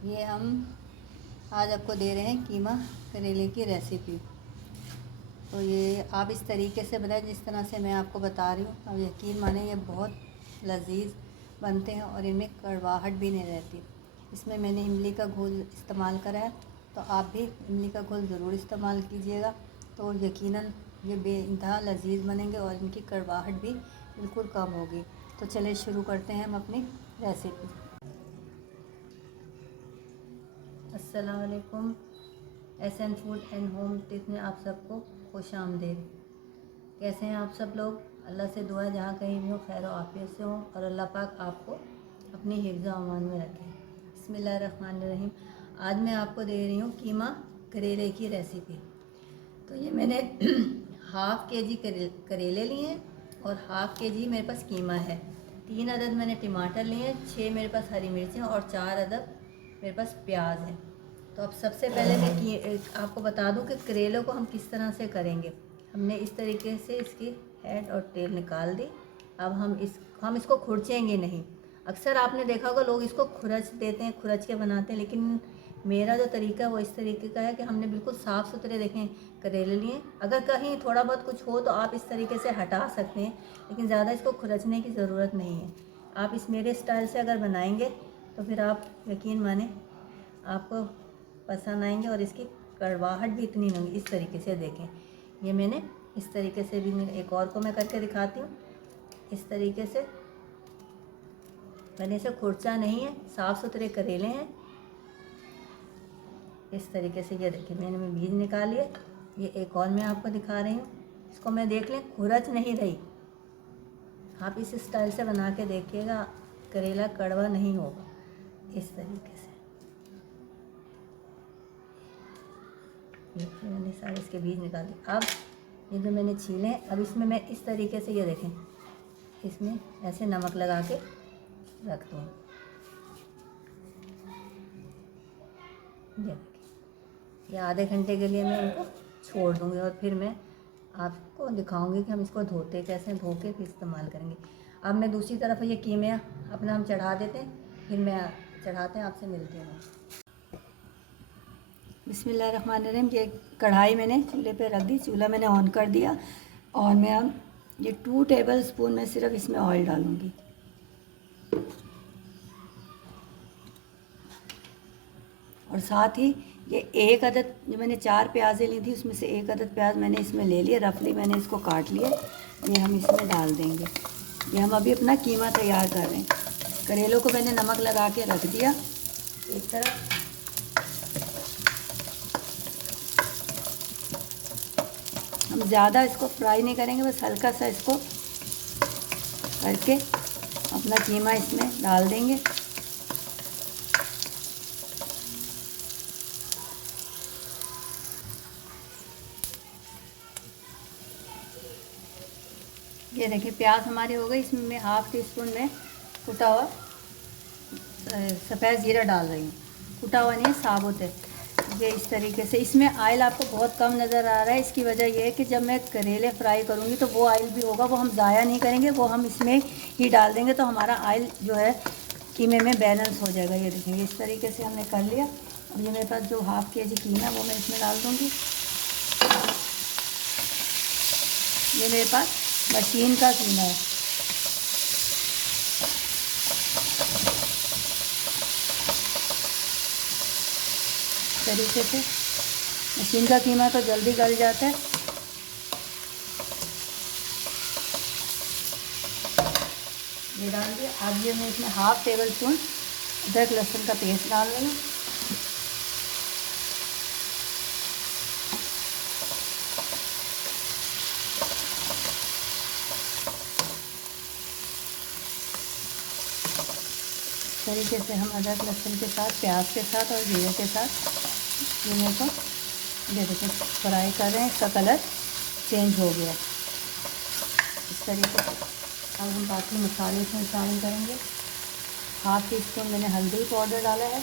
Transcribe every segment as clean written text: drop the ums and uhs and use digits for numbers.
ये हम आज आपको दे रहे हैं कीमा करेले की रेसिपी। तो ये आप इस तरीके से बनाएं जिस तरह से मैं आपको बता रही हूँ। अब यकीन माने ये बहुत लजीज बनते हैं और इनमें कड़वाहट भी नहीं रहती। इसमें मैंने इमली का घोल इस्तेमाल करा है, तो आप भी इमली का घोल ज़रूर इस्तेमाल कीजिएगा। तो यकीनन ये बेइंतहा लजीज बनेंगे और इनकी कड़वाहट भी बिल्कुल कम होगी। तो चलिए शुरू करते हैं हम अपनी रेसिपी। अस्सलाम वालेकुम। SN food and home tips में आप सबको खुश आमदीद। कैसे हैं आप सब लोग? अल्लाह से दुआ है जहाँ कहीं भी हो खैर आफियत से हो और अल्लाह पाक आपको अपनी हिफ्ज़ अमान में रखे। बिस्मिल्लाहिर्रहमानिर्रहीम। आज मैं आपको दे रही हूँ कीमा करेले की रेसिपी। तो ये मैंने हाफ़ के जी करेले लिए हैं और हाफ़ के जी मेरे पास कीमा है। 3 अदद मैंने टमाटर लिए हैं, 6 मेरे पास हरी मिर्चें और 4 अदद मेरे पास प्याज है। तो अब सबसे पहले मैं आपको बता दूं कि करेलों को हम किस तरह से करेंगे। हमने इस तरीके से इसकी हेड और टेल निकाल दी। अब हम इसको खुरचेंगे नहीं। अक्सर आपने देखा होगा लोग इसको खुरच देते हैं, खुरच के बनाते हैं, लेकिन मेरा जो तरीका है वो इस तरीके का है कि हमने बिल्कुल साफ़ सुथरे देखें करेले लिए। अगर कहीं थोड़ा बहुत कुछ हो तो आप इस तरीके से हटा सकते हैं, लेकिन ज़्यादा इसको खुरचने की ज़रूरत नहीं है। आप इस मेरे स्टाइल से अगर बनाएंगे तो फिर आप यकीन माने आपको पसंद आएंगे और इसकी कड़वाहट भी इतनी नहीं होगी। इस तरीके से देखें, ये मैंने इस तरीके से भी एक और को मैं करके दिखाती हूँ। इस तरीके से मैंने इसे खुरचा नहीं है, साफ़ सुथरे करेले हैं। इस तरीके से ये देखिए मैंने बीज निकाली है। ये एक और मैं आपको दिखा रही हूँ, इसको मैं देख लें खुरच नहीं रही। आप इस स्टाइल से बना के देखिएगा, करेला कड़वा नहीं होगा। इस तरीके से देखिए मैंने सारे इसके बीज निकाल दिए। अब ये जो मैंने छीले हैं, अब इसमें मैं इस तरीके से ये देखें इसमें ऐसे नमक लगा के रख दूँ। ये देखिए ये आधे घंटे के लिए मैं इनको छोड़ दूँगी और फिर मैं आपको दिखाऊंगी कि हम इसको धोते कैसे, धो के फिर इस्तेमाल करेंगे। अब मैं दूसरी तरफ ये कीमे अपना हम चढ़ा देते हैं, फिर मैं चढ़ाते हैं, आपसे मिलती हूँ। बिस्मिल्लाहिर्रहमानिर्रहीम। ये कढ़ाई मैंने चूल्हे पे रख दी, चूल्हा मैंने ऑन कर दिया और मैं अब ये 2 टेबल स्पून में सिर्फ इसमें ऑयल डालूँगी। और साथ ही ये एक अदद जो मैंने 4 प्याज़ें ली थी उसमें से एक अदद प्याज मैंने इसमें ले लिया, रफली मैंने इसको काट लिया। ये हम इसमें डाल देंगे। ये हम अभी अपना कीमा तैयार कर रहे हैं। करेलों को मैंने नमक लगा के रख दिया एक तरफ। हम ज़्यादा इसको फ्राई नहीं करेंगे, बस हल्का सा इसको करके अपना कीमा इसमें डाल देंगे। ये देखिए प्याज हमारे हो गए। इसमें मैं हाफ़ टी स्पून में कुटा हुआ सफ़ेद ज़ीरा डाल रही हूँ। कुटा हुआ नहीं है, साबुत है। ये इस तरीके से इसमें ऑयल आपको बहुत कम नज़र आ रहा है। इसकी वजह यह है कि जब मैं करेले फ्राई करूँगी तो वो ऑयल भी होगा, वो हम ज़ाया नहीं करेंगे, वो हम इसमें ही डाल देंगे। तो हमारा ऑयल जो है कीमे में बैलेंस हो जाएगा। ये देखेंगे इस तरीके से हमने कर लिया। अब ये मेरे पास जो हाफ़ के जी कीमा है वो मैं इसमें डाल दूँगी। ये मेरे पास मशीन का कीमा है। तरीके से मशीन का कीमा तो जल्दी गल जाता है। ये डाल दिया। अब ये मैं इसमें हाफ़ टेबल स्पून अदरक लहसुन का पेस्ट डाल रही हूँ। तरीके से हम अदरक लहसुन के साथ, प्याज के साथ और जीरे के साथ कीमे को ये देखिए फ्राई कर रहे हैं। इसका कलर चेंज हो गया। इस तरीके से अब हम बाकी मसाले इसमें शामिल करेंगे। हाफ़ टी स्पून मैंने हल्दी पाउडर डाला है,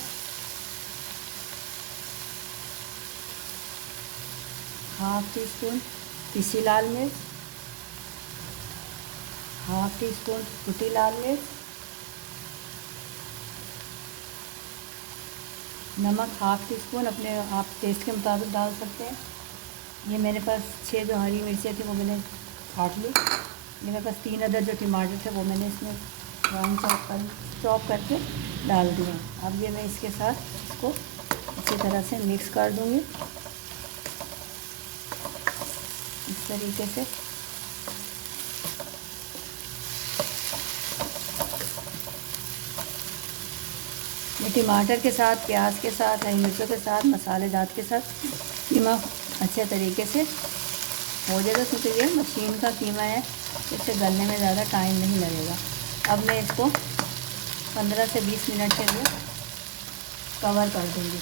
हाफ़ टी स्पून पिसी लाल मिर्च, हाफ़ टी स्पून कुटी लाल मिर्च, नमक हाफ़ टी स्पून अपने आप टेस्ट के मुताबिक डाल सकते हैं। ये मेरे पास 6 जो हरी मिर्चें थी वो मैंने काट ली। ये मेरे पास 3 अदर जो टमाटर थे वो मैंने इसमें राउंड चॉप करके डाल दिए। अब ये मैं इसके साथ इसको इसी तरह से मिक्स कर दूँगी इस तरीके से। ये टमाटर के साथ, प्याज के साथ, हरी मिर्चों के साथ, मसालेदार के साथ कीमा अच्छे तरीके से हो जाएगा, क्योंकि ये मशीन का कीमा है, इससे गलने में ज़्यादा टाइम नहीं लगेगा। अब मैं इसको 15 से 20 मिनट के लिए कवर कर दूँगी।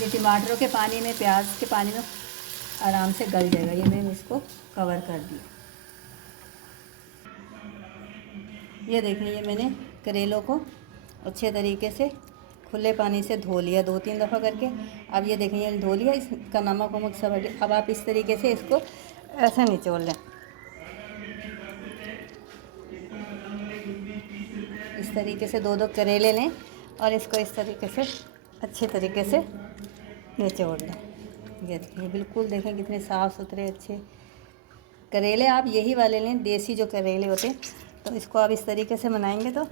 ये टमाटरों के पानी में, प्याज के पानी में आराम से गल जाएगा। ये मैंने इसको कवर कर दिया। ये देखिए, ये मैंने करेलों को अच्छे तरीके से खुले पानी से धो लिया 2-3 दफ़ा करके। अब ये देखिए, ये धो लिया, इसका नमक वमक सब हट। अब आप इस तरीके से इसको ऐसे निचोड़ लें, इस तरीके से 2-2 करेले लें और इसको इस तरीके से अच्छे तरीके से निचोड़ लें। ये देखिए, बिल्कुल देखें कितने साफ़ सुथरे अच्छे करेले। आप यही वाले लें, देसी जो करेले होते हैं। तो इसको आप इस तरीके से बनाएंगे तो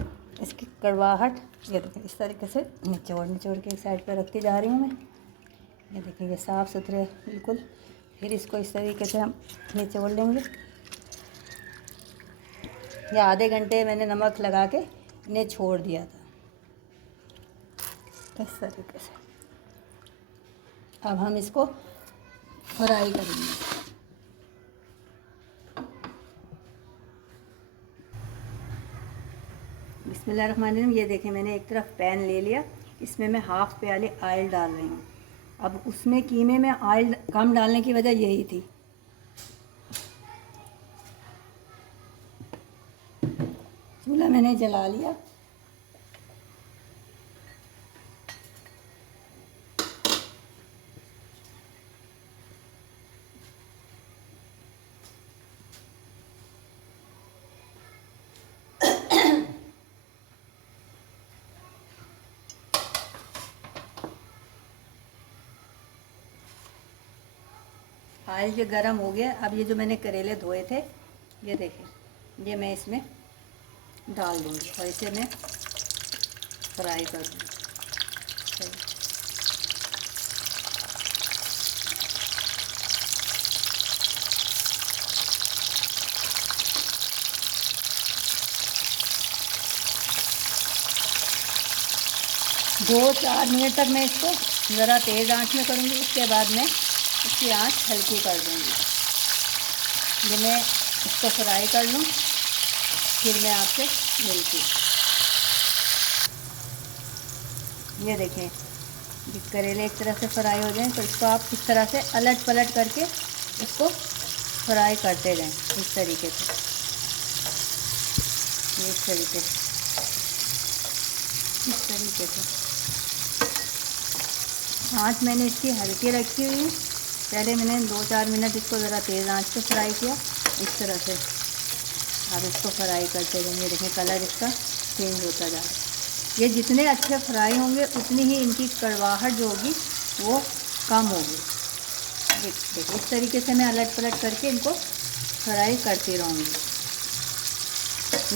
इसकी कड़वाहट, ये देखिए इस तरीके से निचोड़ के एक साइड पर रखती जा रही हूँ मैं। ये देखिए, ये साफ़ सुथरे बिल्कुल। फिर इसको इस तरीके से हम निचोड़ लेंगे। या आधे घंटे मैंने नमक लगा के इन्हें छोड़ दिया था इस तरीके से। अब हम इसको फ्राई करेंगे। बिस्मिल्लाहिर्रहमानिर्रहीम। ये देखें, मैंने एक तरफ पैन ले लिया, इसमें मैं हाफ़ प्याले ऑयल डाल रही हूँ। अब उसमें कीमे में ऑयल कम डालने की वजह यही थी। चूल्हा मैंने जला लिया। ऑयल ये गर्म हो गया। अब ये जो मैंने करेले धोए थे, ये देखें, ये मैं इसमें डाल दूँगी और इसे मैं फ्राई कर दूँगी। दो 4 मिनट तक मैं इसको ज़रा तेज़ आंच में करूँगी। उसके बाद मैं इसकी आंच हल्की कर दूँगी। ये मैं इसको फ्राई कर लूँ, फिर मैं आपसे मिलती हूँ। ये देखें, ये करेले एक तरह से फ्राई हो जाएं तो इसको आप इस तरह से अलट पलट करके इसको फ्राई करते रहें इस तरीके से। इस तरीके से आँच मैंने इसकी हल्की रखी हुई है। पहले मैंने 2-4 मिनट इसको ज़रा तेज़ आंच पे फ्राई किया इस तरह से। अब इसको फ्राई करते रहेंगे। देखें, कलर इसका चेंज होता जा रहा है। ये जितने अच्छे फ्राई होंगे उतनी ही इनकी कड़वाहट जो होगी वो कम होगी। देखिए, इस तरीके से मैं अलट पलट करके इनको फ्राई करती रहूँगी।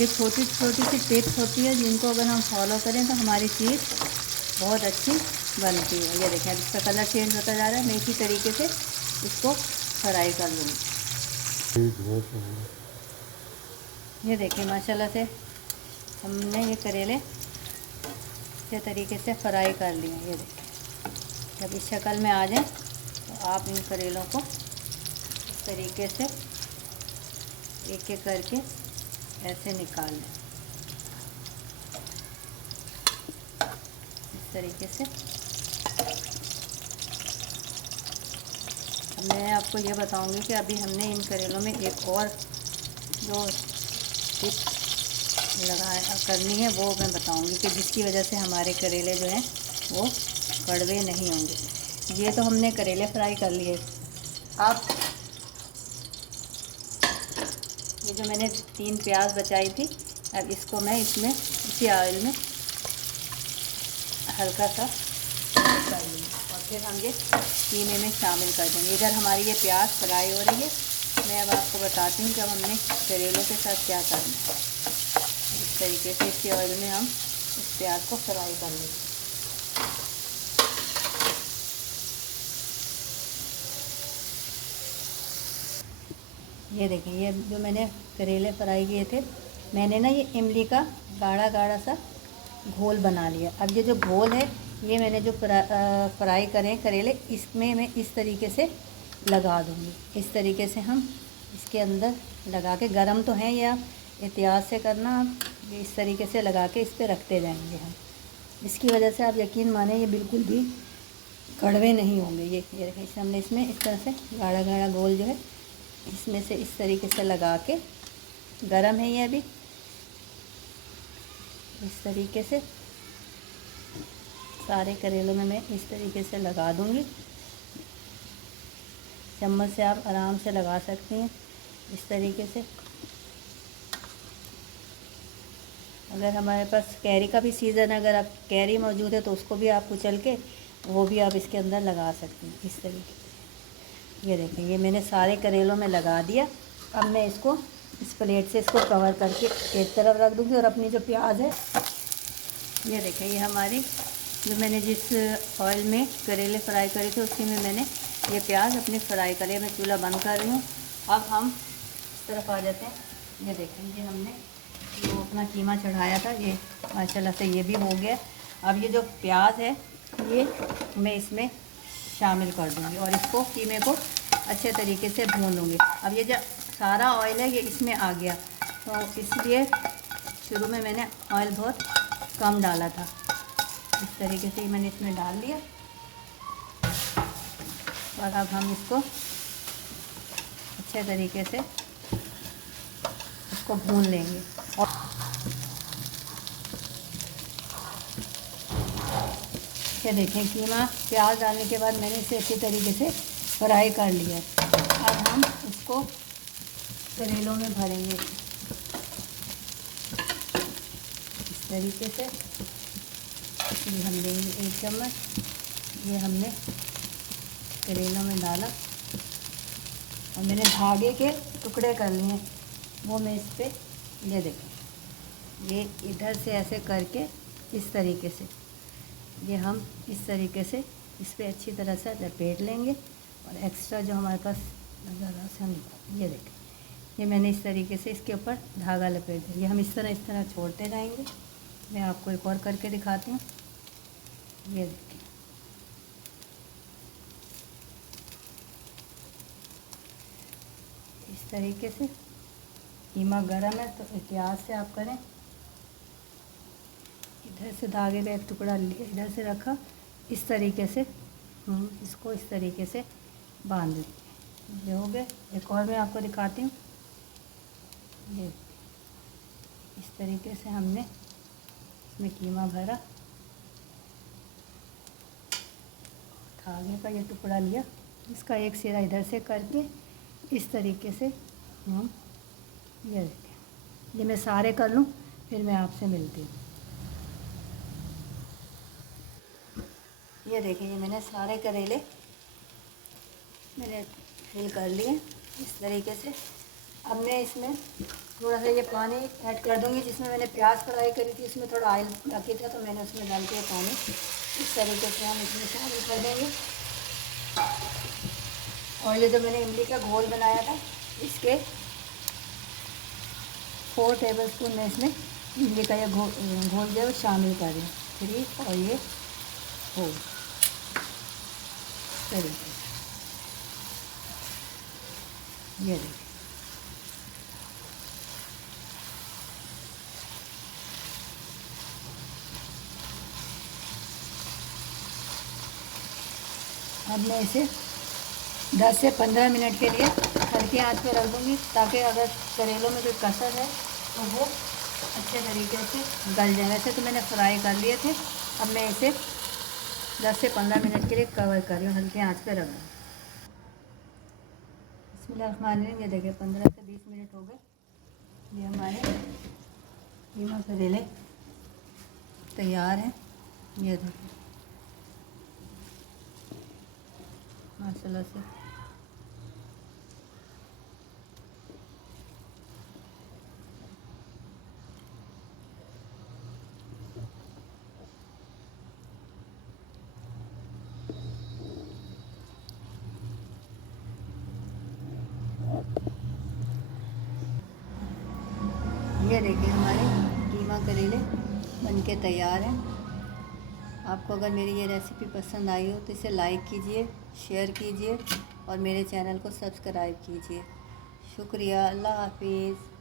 ये छोटी छोटी सी टिप्स होती है जिनको अगर हम फॉलो करें तो हमारी चीज़ बहुत अच्छी बनती है। ये देखें, अब इसका कलर चेंज होता जा रहा है। मैं इसी तरीके से इसको फ्राई कर लूँगी। ये देखें, माशाल्लाह से हमने ये करेले अच्छे तरीके से फ्राई कर लिए। ये देखें, जब इस शक्ल में आ जाए तो आप इन करेलों को इस तरीके से एक एक करके ऐसे निकाल लें इस तरीके से। अब मैं आपको ये बताऊंगी कि अभी हमने इन करेलों में एक और जो टिप करनी है वो मैं बताऊंगी कि जिसकी वजह से हमारे करेले जो हैं वो कड़वे नहीं होंगे। ये तो हमने करेले फ्राई कर लिए। अब ये जो मैंने 3 प्याज बचाई थी, अब इसको मैं इसमें इसी ऑयल में हल्का सा फ्राई कर लूँगी और फिर हम ये कीमे में शामिल कर देंगे। इधर हमारी ये प्याज फ्राई हो रही है। मैं अब आपको बताती हूँ कि अब हमने करेलों के साथ क्या करना है। इस तरीके से इसी ऑयल में हम इस प्याज को फ्राई कर लेंगे। ये देखिए, ये जो मैंने करेले फ्राई किए थे, मैंने ना ये इमली का गाढ़ा गाढ़ा सा घोल बना लिया। अब ये जो घोल है, ये मैंने जो फ्राई करें करेले, इसमें मैं इस तरीके से लगा दूँगी। इस तरीके से हम इसके अंदर लगा के, गरम तो हैं ये, आप एहतियात से करना। आप ये इस तरीके से लगा के इस पर रखते जाएंगे हम। इसकी वजह से आप यकीन माने ये बिल्कुल भी कड़वे नहीं होंगे। ये देखिए, इसे हमने इसमें इस तरह से गाढ़ा गाढ़ा घोल जो है इसमें से इस तरीके से लगा के, गरम है ये अभी, इस तरीके से सारे करेलों में मैं इस तरीके से लगा दूंगी। चम्मच से आप आराम से लगा सकती हैं इस तरीके से। अगर हमारे पास कैरी का भी सीज़न, अगर आप कैरी मौजूद है तो उसको भी आप कुचल के वो भी आप इसके अंदर लगा सकती हैं इस तरीके से। ये देखें, ये मैंने सारे करेलों में लगा दिया। अब मैं इसको इस प्लेट से इसको कवर करके एक तरफ रख दूँगी। और अपनी जो प्याज है, ये देखें, ये हमारी जो मैंने जिस ऑयल में करेले फ्राई करे थे उसी में मैंने ये प्याज अपनी फ्राई करे। मैं चूल्हा बंद कर रही हूँ। अब हम इस तरफ आ जाते हैं। ये देखें, ये हमने जो अपना कीमा चढ़ाया था, ये माशाल्लाह से ये भी हो गया। अब ये जो प्याज है ये मैं इसमें शामिल कर दूँगी और इसको कीमे को अच्छे तरीके से भून लूँगी। अब ये जो सारा ऑयल है ये इसमें आ गया, तो इसलिए शुरू में मैंने ऑयल बहुत कम डाला था। इस तरीके से ही मैंने इसमें डाल लिया और अब हम इसको अच्छे तरीके से इसको भून लेंगे। और ये देखें, कीमा प्याज डालने के बाद मैंने इसे अच्छी तरीके से फ्राई कर लिया। अब हम इसको करेलों में भरेंगे इस तरीके से। ये हम देंगे 1 चम्मच। ये हमने करेलों में डाला और मैंने धागे के टुकड़े कर लिए, वो मैं इस पर, ये देखें, ये इधर से ऐसे करके इस तरीके से ये हम इस तरीके से इस पर अच्छी तरह से लपेट लेंगे। और एक्स्ट्रा जो हमारे पास नज़र से हम, ये देखें, ये मैंने इस तरीके से इसके ऊपर धागा लपेट दिया। ये हम इस तरह छोड़ते जाएंगे। मैं आपको एक और करके दिखाती हूँ। ये देखिए, इस तरीके से। कीमा गर्म है तो एहतियात से आप करें। इधर से धागे का एक टुकड़ा लिया, इधर से रखा, इस तरीके से इसको इस तरीके से बांध दीजिए। ये हो गए। एक और मैं आपको दिखाती हूँ। ये इस तरीके से हमने इसमें कीमा भरा, धागे का ये टुकड़ा लिया, इसका एक सिरा इधर से करके इस तरीके से हम, ये देखिए, ये मैं सारे कर लूँ फिर मैं आपसे मिलती हूँ। ये देखिए, ये मैंने सारे करेले मैंने फिल कर लिए इस तरीके से। अब मैं इसमें थोड़ा सा ये पानी ऐड कर दूँगी जिसमें मैंने प्याज फ्राई करी थी, इसमें थोड़ा ऑयल बाकी था तो मैंने उसमें डाल के पानी इस तरीके से हम इसमें शामिल कर देंगे। और ये जो मैंने इमली का घोल बनाया था, इसके 4 टेबलस्पून में इसमें इमली का ये घोल जो है शामिल कर दें। फिर और ये हो तरीके से, ये देखिए, अब मैं इसे 10 से 15 मिनट के लिए हल्की आंच पे रख दूँगी ताकि अगर करेलों में कोई कसर है तो वो अच्छे तरीके से गल जाए। वैसे तो मैंने फ्राई कर लिए थे। अब मैं इसे 10 से 15 मिनट के लिए कवर कर रही हूँ, हल्की आंच पे रख दूँ। बिस्मिल्लाहिर्रहमानिर्रहीम। ये देखिए 15 से 20 मिनट हो गए। ये हमारे कीमा करेले तैयार हैं। ये देखो माशाल्लाह से। ये देखिए हमारे कीमा करेले बनके तैयार हैं। आपको अगर मेरी ये रेसिपी पसंद आई हो तो इसे लाइक कीजिए, शेयर कीजिए और मेरे चैनल को सब्सक्राइब कीजिए। शुक्रिया। अल्लाह हाफिज़।